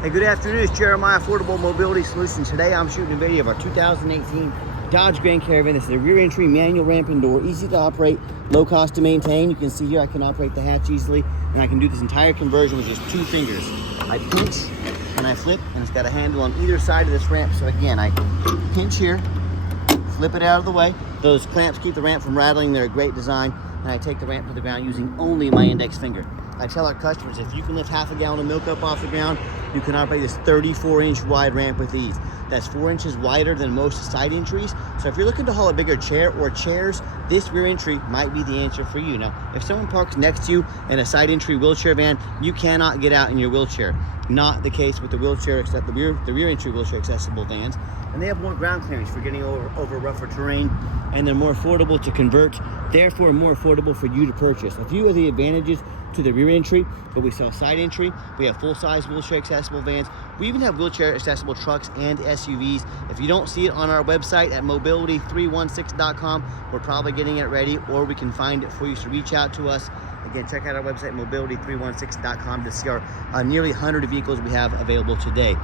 Hey, good afternoon. It's Jeremiah, Affordable Mobility Solutions. Today I'm shooting a video of our 2018 Dodge Grand Caravan. This is a rear entry manual ramp and door, easy to operate, low cost to maintain. You can see here I can operate the hatch easily, and I can do this entire conversion with just 2 fingers. I pinch and I flip, and it's got a handle on either side of this ramp. So again, I pinch here, flip it out of the way. Those clamps keep the ramp from rattling. They're a great design. And I take the ramp to the ground using only my index finger. I tell our customers, if you can lift half a gallon of milk up off the ground, you can operate this 34-inch wide ramp with ease. That's 4 inches wider than most side entries. So if you're looking to haul a bigger chair or chairs, this rear entry might be the answer for you. Now, if someone parks next to you in a side entry wheelchair van, you cannot get out in your wheelchair. Not the case with the wheelchair, except the rear entry wheelchair accessible vans. And they have more ground clearance for getting over rougher terrain, and they're more affordable to convert, therefore more affordable for you to purchase. A few of the advantages to the rear entry, but we sell side entry. We have full-size wheelchair accessible vans. We even have wheelchair accessible trucks and SUVs. If you don't see it on our website at mobility316.com, we're probably getting it ready, or we can find it for you. So reach out to us. Again, check out our website, mobility316.com, to see our nearly 100 vehicles we have available today.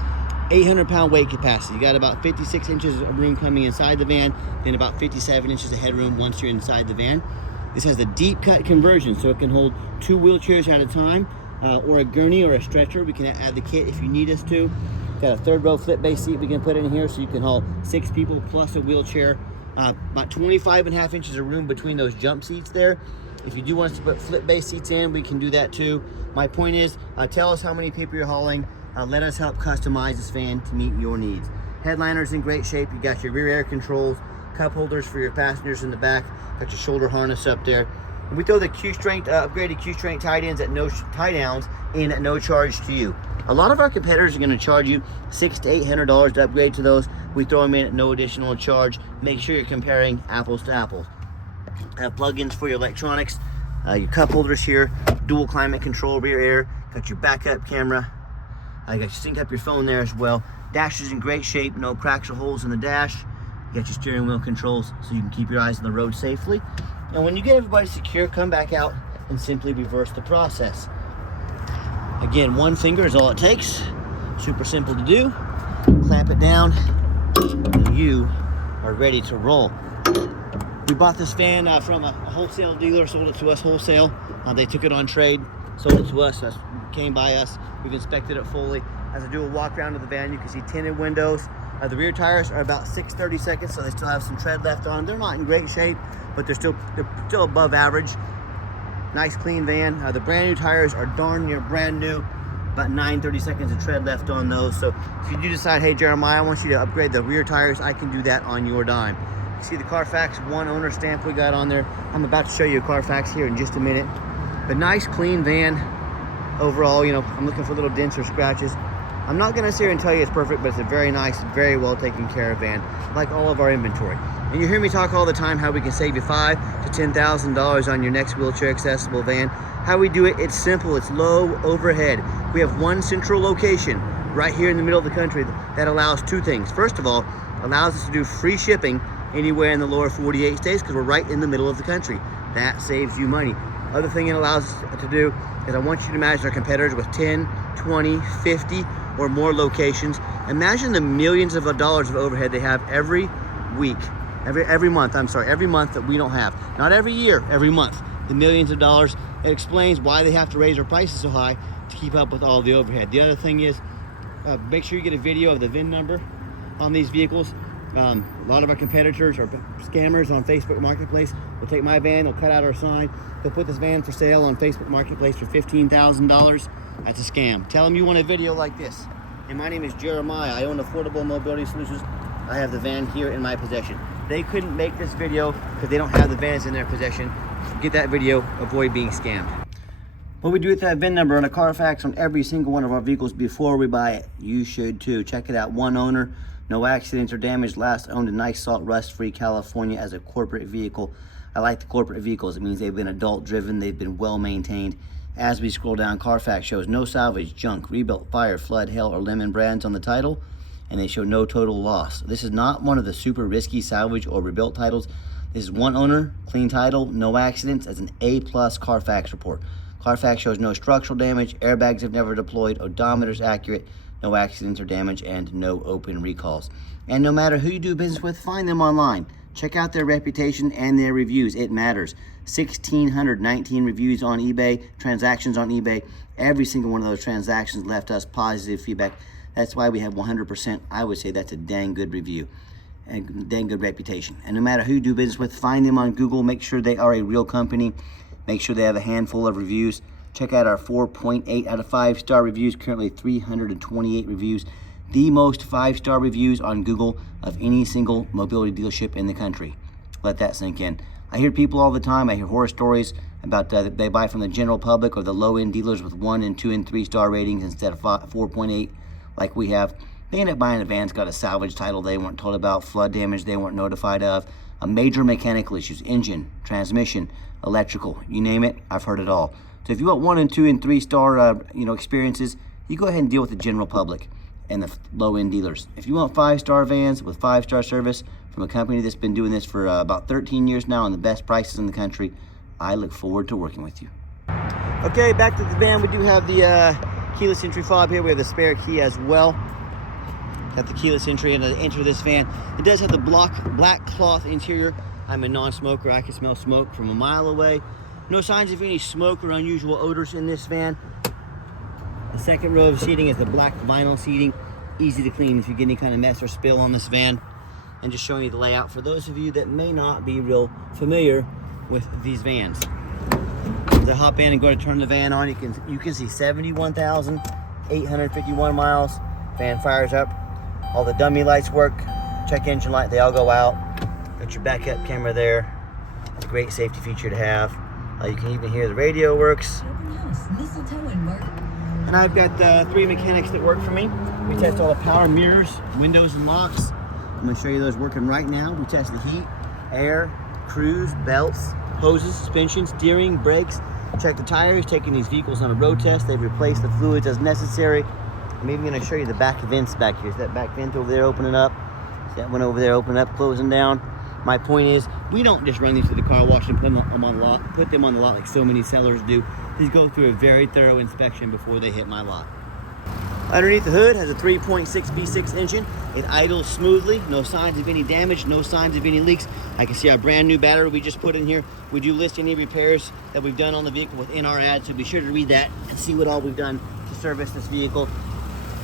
800-pound weight capacity. You got about 56 inches of room coming inside the van, then about 57 inches of headroom once you're inside the van. This has a deep cut conversion, so it can hold 2 wheelchairs at a time, or a gurney or a stretcher. We can add the kit if you need us to. Got a 3rd row flip base seat we can put in here, so you can haul 6 people plus a wheelchair. About 25.5 inches of room between those jump seats there. If you do want us to put flip base seats in, we can do that too. My point is, tell us how many people you're hauling. Let us help customize this van to meet your needs. Headliner's in great shape. You got your rear air controls, cup holders for your passengers in the back, got your shoulder harness up there. And we throw the Q-Strength, upgraded Q-Strength tie-downs in at no charge to you. A lot of our competitors are going to charge you $600 to $800 to upgrade to those. We throw them in at no additional charge. Make sure you're comparing apples to apples. Have plugins for your electronics, your cup holders here, dual climate control, rear air, got your backup camera. You got you sync up your phone there as well. Dash is in great shape, no cracks or holes in the dash. You got your steering wheel controls so you can keep your eyes on the road safely. And when you get everybody secure, come back out and simply reverse the process. Again, 1 finger is all it takes. Super simple to do. Clamp it down, and you are ready to roll. We bought this van from a wholesale dealer, sold it to us wholesale. They took it on trade, sold it to us, came by us. We've inspected it fully. As I do a walk around of the van, you can see tinted windows. The rear tires are about 6/32, so they still have some tread left on them. They're not in great shape, but they're still above average. Nice clean van. The brand new tires are darn near brand new. About 9/32 of tread left on those. So if you do decide, hey Jeremiah, I want you to upgrade the rear tires, I can do that on your dime. You see the Carfax 1 owner stamp we got on there. I'm about to show you a Carfax here in just a minute. But nice clean van. Overall, I'm looking for little dents or scratches. I'm not gonna sit here and tell you it's perfect, but it's a very nice, very well taken care of van, like all of our inventory. And you hear me talk all the time how we can save you $5,000 to $10,000 on your next wheelchair accessible van. How we do it, it's simple, it's low overhead. We have 1 central location right here in the middle of the country that allows 2 things. First of all, allows us to do free shipping anywhere in the lower 48 states because we're right in the middle of the country. That saves you money. Other thing it allows us to do is I want you to imagine our competitors with 10, 20, 50, or more locations. Imagine the millions of dollars of overhead they have every week, every month that we don't have. Not every year, every month. The millions of dollars. It explains why they have to raise their prices so high to keep up with all the overhead. The other thing is, make sure you get a video of the VIN number on these vehicles. A lot of our competitors or scammers on Facebook Marketplace will take my van, they'll cut out our sign, they'll put this van for sale on Facebook Marketplace for $15,000. That's a scam. Tell them you want a video like this. And my name is Jeremiah. I own Affordable Mobility Solutions. I have the van here in my possession. They couldn't make this video because they don't have the vans in their possession. Get that video, avoid being scammed. What we do with that VIN number on a Carfax on every single one of our vehicles before we buy it, you should too. Check it out, 1 owner. No accidents or damage. Last owned in nice salt rust-free California as a corporate vehicle. I like the corporate vehicles. It means they've been adult driven, they've been well maintained. As we scroll down, Carfax shows no salvage, junk, rebuilt, fire, flood, hail, or lemon brands on the title, and they show no total loss. This is not one of the super risky salvage or rebuilt titles. This is 1 owner, clean title, no accidents, as an A+ Carfax report. Carfax shows no structural damage, airbags have never deployed, odometer's accurate, no accidents or damage, and no open recalls. And no matter who you do business with, find them online. Check out their reputation and their reviews. It matters. 1,619 reviews on eBay, transactions on eBay. Every single one of those transactions left us positive feedback. That's why we have 100%. I would say that's a dang good review and dang good reputation. And no matter who you do business with, find them on Google. Make sure they are a real company. Make sure they have a handful of reviews. Check out our 4.8 out of 5-star reviews, currently 328 reviews. The most 5-star reviews on Google of any single mobility dealership in the country. Let that sink in. I hear people all the time, I hear horror stories about they buy from the general public or the low-end dealers with 1 and 2 and 3-star ratings instead of 4.8 like we have. They end up buying a van that's got a salvage title they weren't told about, flood damage they weren't notified of, major mechanical issues, engine, transmission, electrical, you name it, I've heard it all. So if you want 1 and 2 and 3-star experiences, you go ahead and deal with the general public and the low-end dealers. If you want 5-star vans with 5-star service from a company that's been doing this for about 13 years now and the best prices in the country, I look forward to working with you. Okay, back to the van. We do have the keyless entry fob here. We have the spare key as well. Got the keyless entry and to enter this van. It does have the black cloth interior. I'm a non-smoker. I can smell smoke from a mile away. No signs of any smoke or unusual odors in this van. The second row of seating is the black vinyl seating. Easy to clean if you get any kind of mess or spill on this van. And just showing you the layout for those of you that may not be real familiar with these vans. As I hop in and go to turn the van on, you can see 71,851 miles. Van fires up. All the dummy lights work. Check engine light, they all go out. Got your backup camera there. It's a great safety feature to have. You can even hear the radio works. And I've got 3 mechanics that work for me. We test all the power mirrors, windows, and locks. I'm going to show you those working right now. We test the heat, air, cruise, belts, hoses, suspension, steering, brakes. Check the tires, taking these vehicles on a road test. They've replaced the fluids as necessary. I'm even going to show you the back vents back here. Is that back vent over there opening up? Is that one over there opening up, closing down? My point is, we don't just run these to the car wash and put them on the lot like so many sellers do. These go through a very thorough inspection before they hit my lot. Underneath the hood has a 3.6 V6 engine. It idles smoothly, no signs of any damage, no signs of any leaks. I can see our brand new battery we just put in here. We do list any repairs that we've done on the vehicle within our ad, so be sure to read that and see what all we've done to service this vehicle.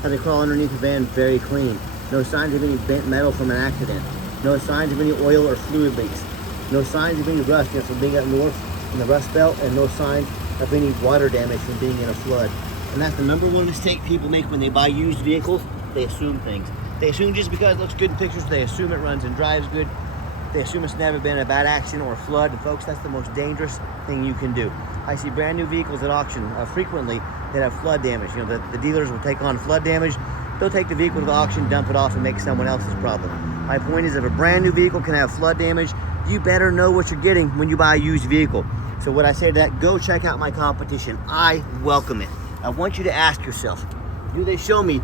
As I crawl underneath the van, very clean. No signs of any bent metal from an accident. No signs of any oil or fluid leaks. No signs of any rust from being up north in the rust belt, and no signs of any water damage from being in a flood. And that's the #1 mistake people make when they buy used vehicles. They assume things. They assume just because it looks good in pictures, they assume it runs and drives good. They assume it's never been a bad accident or a flood. And folks, that's the most dangerous thing you can do. I see brand new vehicles at auction frequently that have flood damage. You know, the dealers will take on flood damage. They'll take the vehicle to the auction, dump it off, and make someone else's problem. My point is, if a brand new vehicle can have flood damage, you better know what you're getting when you buy a used vehicle. So what I say to that, go check out my competition. I welcome it. I want you to ask yourself, do they show me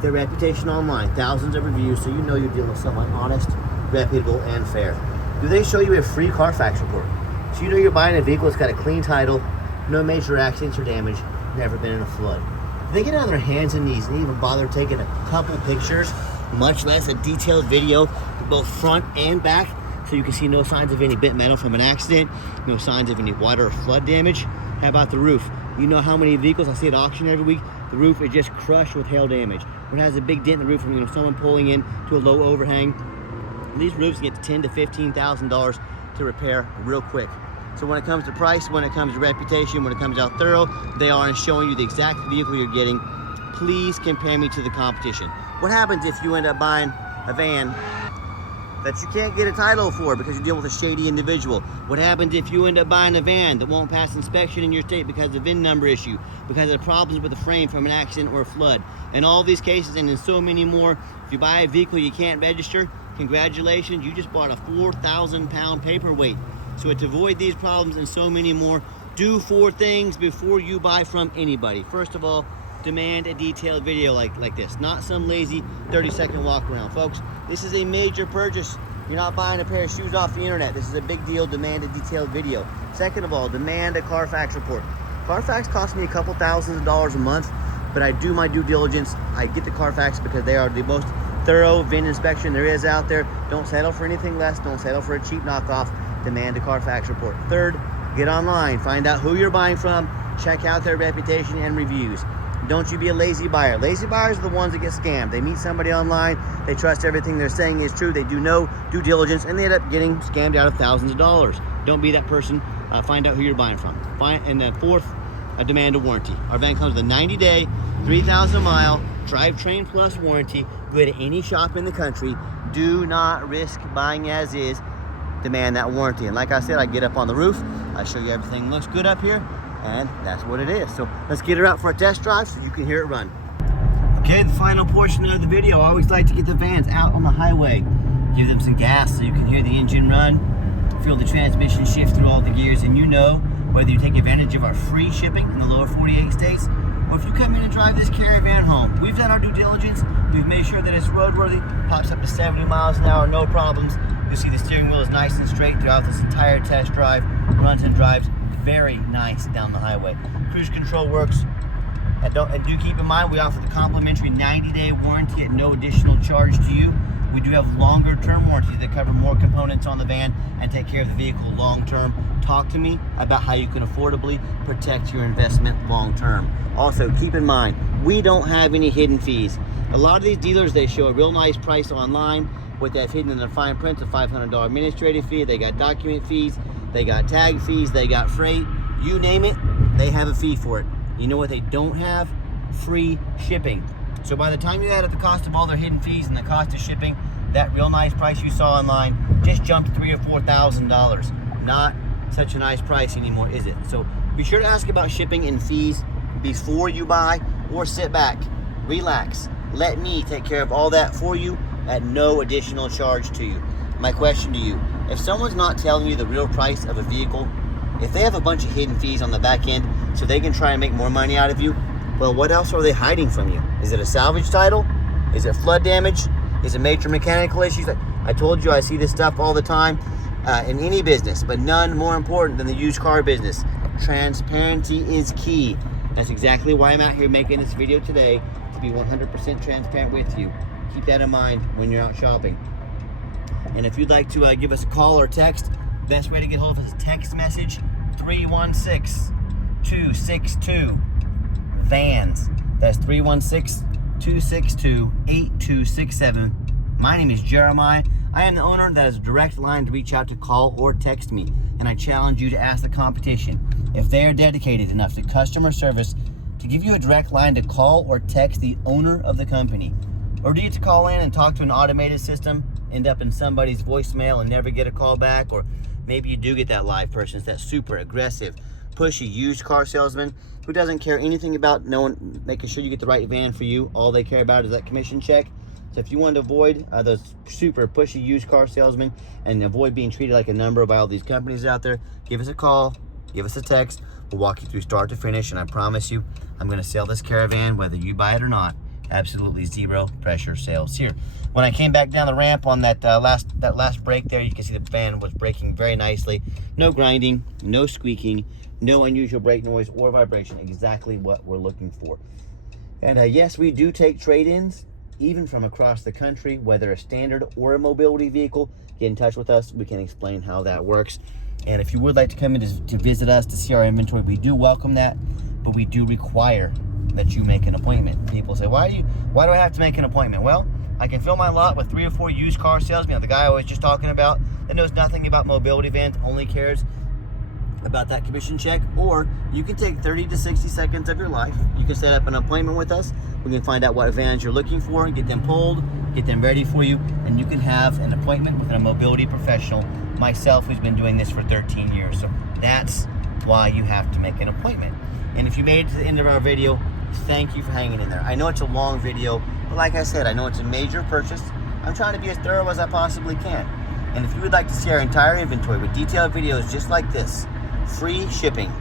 their reputation online? Thousands of reviews, so you know you're dealing with someone honest, reputable, and fair. Do they show you a free Carfax report? So you know you're buying a vehicle that's got a clean title, no major accidents or damage, never been in a flood. Do they get on their hands and knees and even bother taking a couple pictures, much less a detailed video, both front and back, so you can see no signs of any bent metal from an accident, no signs of any water or flood damage? How about the roof? You know how many vehicles I see at auction every week? The roof is just crushed with hail damage. When it has a big dent in the roof from someone pulling in to a low overhang. And these roofs get $10,000 to $15,000 to repair real quick. So when it comes to price, when it comes to reputation, when it comes out thorough, they are showing you the exact vehicle you're getting. Please compare me to the competition. What happens if you end up buying a van that you can't get a title for because you're dealing with a shady individual? What happens if you end up buying a van that won't pass inspection in your state because of the VIN number issue, because of problems with the frame from an accident or a flood? In all these cases, and in so many more, if you buy a vehicle you can't register, congratulations, you just bought a 4,000-pound paperweight. So to avoid these problems and so many more, do 4 things before you buy from anybody. First of all, demand a detailed video like this, not some lazy 30-second walk around. Folks, this is a major purchase. You're not buying a pair of shoes off the internet. This is a big deal. Demand a detailed video. Second of all, demand a Carfax report. Carfax costs me a couple $1,000s a month but I do my due diligence. I get the Carfax because they are the most thorough VIN inspection there is out there. Don't settle for anything less. Don't settle for a cheap knockoff. Demand a Carfax report. Third, get online. Find out who you're buying from. Check out their reputation and reviews. Don't you be a lazy buyer. Lazy buyers are the ones that get scammed. They meet somebody online, they trust everything they're saying is true, they do no due diligence, and they end up getting scammed out of thousands of dollars. Don't be that person. Find out who you're buying from. And then fourth, demand a warranty. Our van comes with a 90-day, 3,000-mile drivetrain plus warranty. Go to any shop in the country. Do not risk buying as is. Demand that warranty. And like I said, I get up on the roof, I show you everything looks good up here, and that's what it is. So let's get her out for a test drive so you can hear it run. Okay, the final portion of the video. I always like to get the vans out on the highway, give them some gas so you can hear the engine run, feel the transmission shift through all the gears, and you know whether you take advantage of our free shipping in the lower 48 states, or if you come in and drive this Caravan home. We've done our due diligence. We've made sure that it's roadworthy, pops up to 70 miles an hour, no problems. You'll see the steering wheel is nice and straight throughout this entire test drive. Runs and drives very nice down the highway. Cruise control works. And do keep in mind, we offer the complimentary 90-day warranty at no additional charge to you. We do have longer term warranties that cover more components on the van and take care of the vehicle long term. Talk to me about how you can affordably protect your investment long term. Also, keep in mind, we don't have any hidden fees. A lot of these dealers, they show a real nice price online. What they've hidden in the fine print, a $500 administrative fee. They got document fees, they got tag fees, they got freight. You name it, they have a fee for it. You know what they don't have? Free shipping. So by the time you add up the cost of all their hidden fees and the cost of shipping, that real nice price you saw online just jumped $3,000 or $4,000. Not such a nice price anymore, is it? So be sure to ask about shipping and fees before you buy, or sit back, relax, let me take care of all that for you at no additional charge to you. My question to you, if someone's not telling you the real price of a vehicle, if they have a bunch of hidden fees on the back end so they can try and make more money out of you, well, what else are they hiding from you? Is it a salvage title? Is it flood damage? Is it major mechanical issues? I told you I see this stuff all the time in any business, but none more important than the used car business. Transparency is key. That's exactly why I'm out here making this video today, to be 100% transparent with you. Keep that in mind when you're out shopping. And if you'd like to give us a call or text, best way to get hold of us is text message 316-262-VANS. That's 316-262-8267. My name is Jeremiah. I am the owner. That is a direct line to reach out to, call or text me. And I challenge you to ask the competition if they are dedicated enough to customer service to give you a direct line to call or text the owner of the company. Or do you have to call in and talk to an automated system, end up in somebody's voicemail and never get a call back? Or maybe you do get that live person. It's that super aggressive, pushy used car salesman who doesn't care anything about making sure you get the right van for you. All they care about is that commission check. So if you want to avoid those super pushy used car salesmen and avoid being treated like a number by all these companies out there, give us a call, give us a text. We'll walk you through start to finish, and I promise you, I'm going to sell this Caravan whether you buy it or not. Absolutely zero pressure sales here. When I came back down the ramp on that last break there, you can see the van was braking very nicely. No grinding, no squeaking, no unusual brake noise or vibration. Exactly what we're looking for. And yes, we do take trade-ins, even from across the country, whether a standard or a mobility vehicle. Get in touch with us. We can explain how that works. And if you would like to come in to visit us to see our inventory, we do welcome that, but we do require that you make an appointment. People say, why do I have to make an appointment? Well, I can fill my lot with 3 or 4 used car salesmen. The guy I was just talking about that knows nothing about mobility vans, only cares about that commission check. Or you can take 30 to 60 seconds of your life. You can set up an appointment with us. We can find out what vans you're looking for, get them pulled, get them ready for you, and you can have an appointment with a mobility professional, myself, who's been doing this for 13 years. So that's why you have to make an appointment. And if you made it to the end of our video, thank you for hanging in there. I know it's a long video, but like I said, I know it's a major purchase. I'm trying to be as thorough as I possibly can. And if you would like to see our entire inventory with detailed videos just like this, free shipping,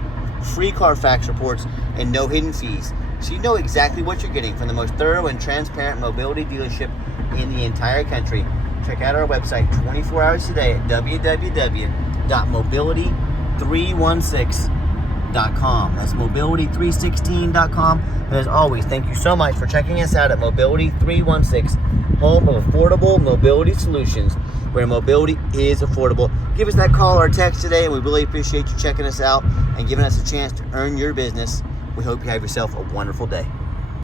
free Carfax reports, and no hidden fees, so you know exactly what you're getting from the most thorough and transparent mobility dealership in the entire country, check out our website 24 hours a day at www.mobility316.com. mobility316.com. That's mobility316.com. And as always, thank you so much for checking us out at Mobility 316, home of affordable mobility solutions, where mobility is affordable. Give us that call or text today, and we really appreciate you checking us out and giving us a chance to earn your business. We hope you have yourself a wonderful day.